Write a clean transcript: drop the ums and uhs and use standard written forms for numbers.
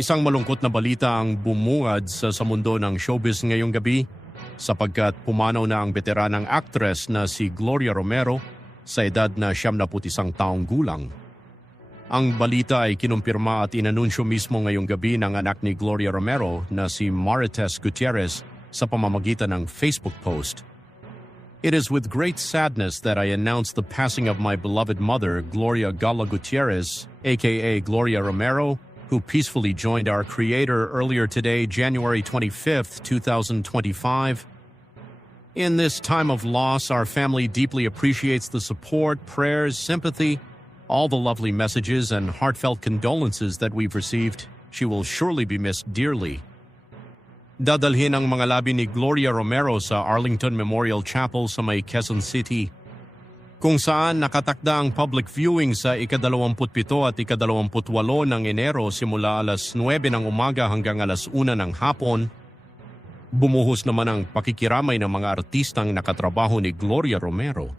Isang malungkot na balita ang bumungad sa mundo ng showbiz ngayong gabi sapagkat pumanaw na ang veteranang actress na si Gloria Romero sa edad na 71 taong gulang. Ang balita ay kinumpirma at inanunsyo mismo ngayong gabi ng anak ni Gloria Romero na si Marites Gutierrez sa pamamagitan ng Facebook post. It is with great sadness that I announce the passing of my beloved mother, Gloria Gala Gutierrez, aka Gloria Romero, who peacefully joined our Creator earlier today, January 25th, 2025. In this time of loss, our family deeply appreciates the support, prayers, sympathy, all the lovely messages and heartfelt condolences that we've received. She will surely be missed dearly. Dadalhin ang mga labi ni Gloria Romero sa Arlington Memorial Chapel sa may Quezon City, kung saan nakatakda ang public viewing sa ika-27 at ika-28 ng Enero simula alas 9 ng umaga hanggang alas 1 ng hapon. Bumuhos naman ang pakikiramay ng mga artistang nakatrabaho ni Gloria Romero.